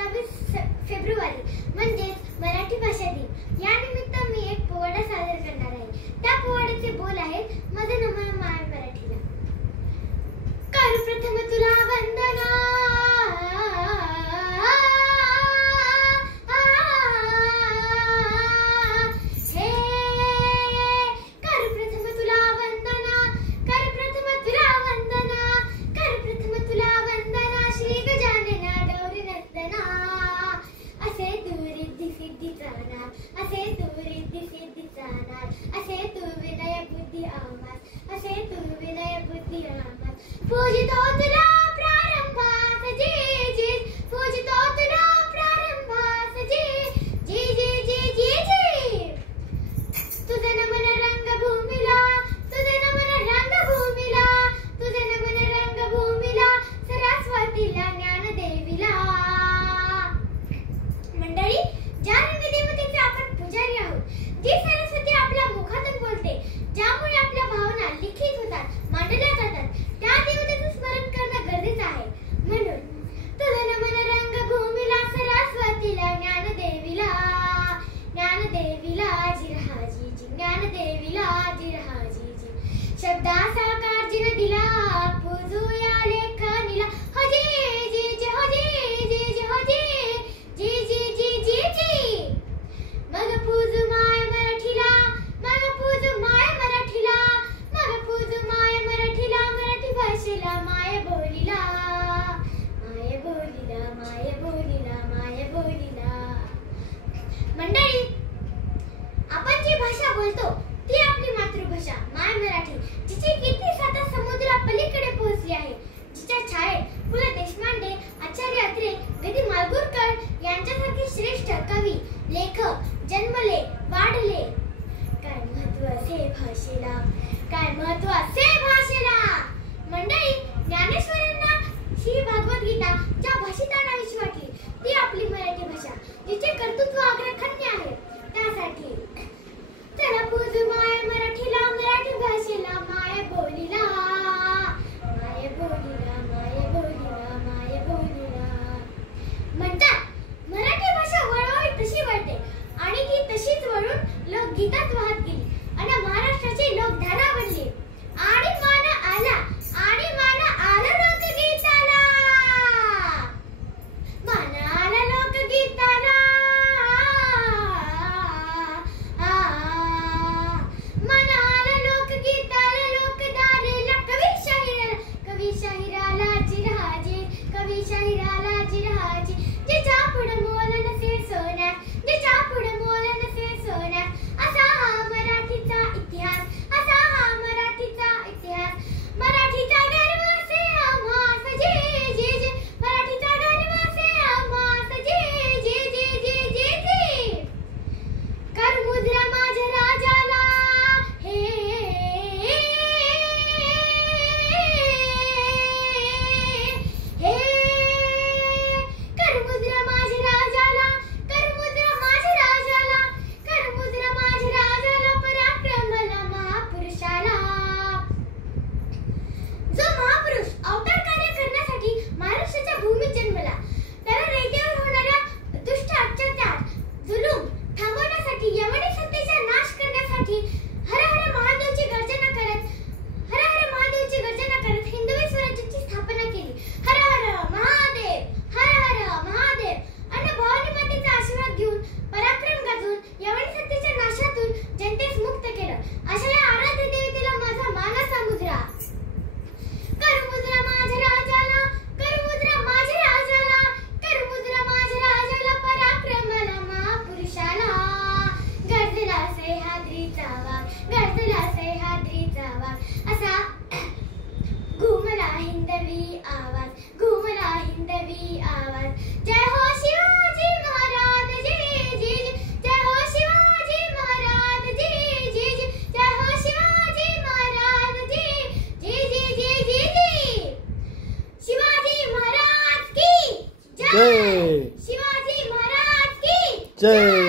27 February म्हणजेच मराठी भाषा दिन या निमित्त मी एक पोवाडा सादर करणार आहे। त्या पोवाड्याचे बोल आहेत, माझं नमन माय मराठीला। कर प्रथम तुला वंदना, पूजितो तुला प्रारंभास जी जी, पूजितो तुला प्रारंभास जी जी जी जी जी जी। तुझे नमन रंगभूमीला, तुझे नमन रंगभूमीला, तुझे नमन रंगभूमीला, सरस्वतीला ज्ञानदेवीला। मंडळी, ज्या रंगदेवतेचे आपण पुजारी आहोत, जी सरस्वती आपल्या मुखातून बोलते, ज्यामुळे आपल्या भावना लिखित होतात, मांडल्या जातात, त्या देवतेचं स्मरण करणं गरजेचं आहे। म्हणून तुझं नमन रंगभूमीला, सरस्वतीला ज्ञानदेवीला, ज्ञानदेवीला जिरहाजी जी, ज्ञानदेवीला जिरहाजी जी। शब्दासाकार जिने दिला, पूजूया लेखनीला, हो जी जी जी, हो जी जी जी, हो जी जी जी जी जी जी। मग पूजू माय मराठीला, मग पूजू माय मराठीला, मग पूजू माय मराठीला, मराठी भाषेला माय बोलीला, माय बोलीला, माय बोलीला, माय बोलीला। मंडळी, आपण जी भाषा बोलतो ती आपली मातृभाषा माय मराठी, जिची कीर्ती साता समुद्रापलीकडे पोहोचली आहे, जिच्या छायेत पु ल देशपांडे, आचार्य अत्रे, ग दि माडगूळकर यांच्यासारखे श्रेष्ठ कवी, लेखक जन्मले, वाढले। काय महत्त्व असे भाषेला, काय महत्त्व असे भाषेला। मंडळी, ज्ञानेश्वरांना श्री भागवत गीता ज्या भाषितांनाविषयी वाटली, ती आपली मराठी भाषा, जिचे कर्तृत्व अग्रगण्य आहे, त्यासाठी चला पूजू माय मराठीला, मराठी भाषेला माय बोलीला, माय बोलीला, माय बोलीला, माय बोलीला। म्हणतात, मराठी भाषा वळवळी तशी वळते आणि ती तशीच वळून लोकगीतात वाहत गेली आणि महाराष्ट्राची लोकधारा बनली। आणि मान आला, आणि मान आला लोकगीताला, मान आला लोकगीताला, मान आला लोकगीताला, लोकधारेला, कवी शाहिराला जिरहाजी, कवी शाहिराला जिरहाजी। जिच्या पुढे मोल नसे सोन्यात, जिच्या पुढे मोल नसे सोन्यात, असा हा मराठीचा इतिहास, असा हा मराठीचा इतिहास। मराठीचा गर्व असे आम्हास जी जी जी, मराठीचा गर्व असे आम्हास जी जी जी जी जी जी। कर मुद्रा माझ्या राजाला, हे हे कर मुद्रा माझ्या राजाला, कर मुद्रा माझ्या राजाला, कर मुद्रा माझ्या राजाला, पराक्रमाला महापुरुषाला। जो महापुरुष अवतार कार्य करण्यासाठी महाराष्ट्राच्या भूमीत जन्मला, त्याला रयतेवर होणाऱ्या दुष्ट अत्याचार, जुलूम थांबवण्यासाठी, यवनी सत्तेचा नाश करण्यासाठी हर हर महादेवची गर्जना करत, हर हर महादेवची गर्जना करत हिंदवी स्वराज्याची स्थापना केली। हर हर महादेव, हर हर महादेव। आणि भवानी मातेचा आशीर्वाद घेऊन, पराक्रम गाजवून, यवनी सत्तेच्या नाशातून जनतेस मुक्त केलं। अशा या आराध्य देवतेला माझा मानाचा मुद्रा। कर मुद्रा माझ्या राजाला, कर मुद्रा माझ्या राजाला, कर मुद्रा माझ्या राजाला, पराक्रमाला महापुरुषाला। गर्जला सह्याद्रीचा वाघ, गर्जला सह्याद्रीचा वाघ, असा घुमला हिंदवी आवाज, घुमला हिंदवी आवाज। जय हो शिवाजी महाराज जी जी जी, जय हो शिवाजी महाराज जी जी जी, जय हो शिवाजी महाराज जी जी जी जी जी जी। शिवाजी महाराज की जय, शिवाजी महाराज की जय।